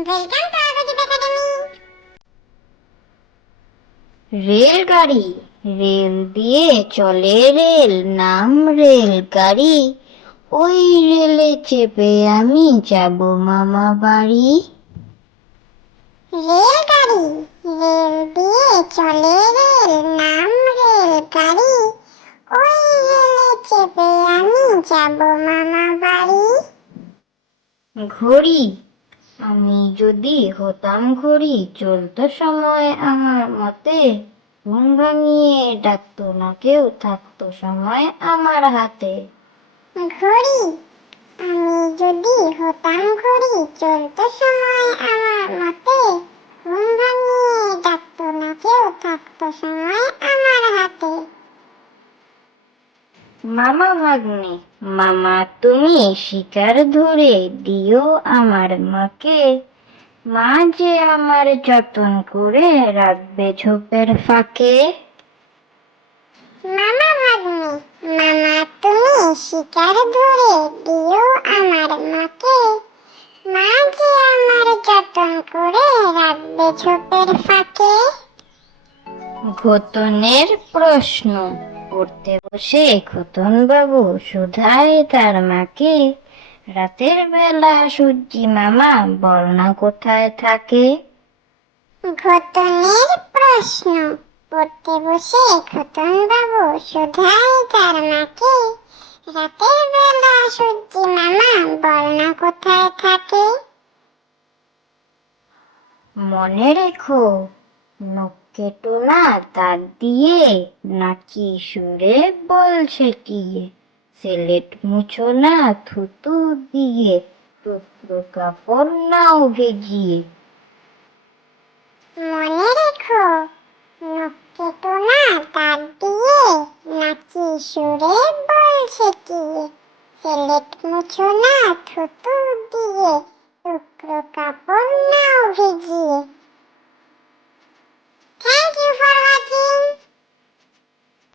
Welcome to Arbajit academy. রেলগাড়ি, rail দিয়ে চলে রেল, নাম রেলগাড়ি। ওই রেলে চেপে আমি যাব মামা বাড়ি। রেলগাড়ি, রেল দিয়ে চলে রেল, নাম রেলগাড়ি। ওই রেলে চেপে আমি যাব মামা বাড়ি। ঘড়ি, আমি যদি হতাম ঘড়ি, চলতো সময় আমার মতে। ঘুম ভাঙিয়ে ডাকতো না কেউ, থাকতো সময় আমার হাতে। ঘড়ি, আমি যদি হতাম ঘড়ি, চলতো সময় আমার মতে। ঘুম ভাঙিয়ে ডাকতো না কেউ, থাকতো সময় আমার হাতে। মামা ভাগ্নে, মামা তুমি শিকার ধরে দিও আমার মাকে। মা যে আমার যতন করে রাখবে ঝোপের ফাঁকে। মামা ভাগ্নে, মামা তুমি শিকার ধরে দিও আমার মাকে। মা যে আমার যতন করে রাখবে ঝোপের ফাঁকে। ঘোতনের প্রশ্ন, পড়তে বসে খোতন বাবু শুধায় তার মাকে। রাতের বেলা সূর্যি মামা বলনা কোথায় থাকে। ঘোতনের প্রশ্ন, পড়তে বসে খোতন বাবু শুধায় তার মাকে। রাতের বেলা সূর্যি মামা বলনা কোথায় থাকে। মনে রেখো, নখ কেটো না তার দিয়ে, নাকি সুরে বলছে কি। সেলেট মুছো না থুতু দিয়ে, টুকরো কাপড় নাও ভিজিয়ে। মনে রেখো, নখ কেটো না তার দিয়ে, নাকি সুরে বলছে কি। সিলেট মুছো না থুতু দিয়ে, টুকরো কাপড় নাও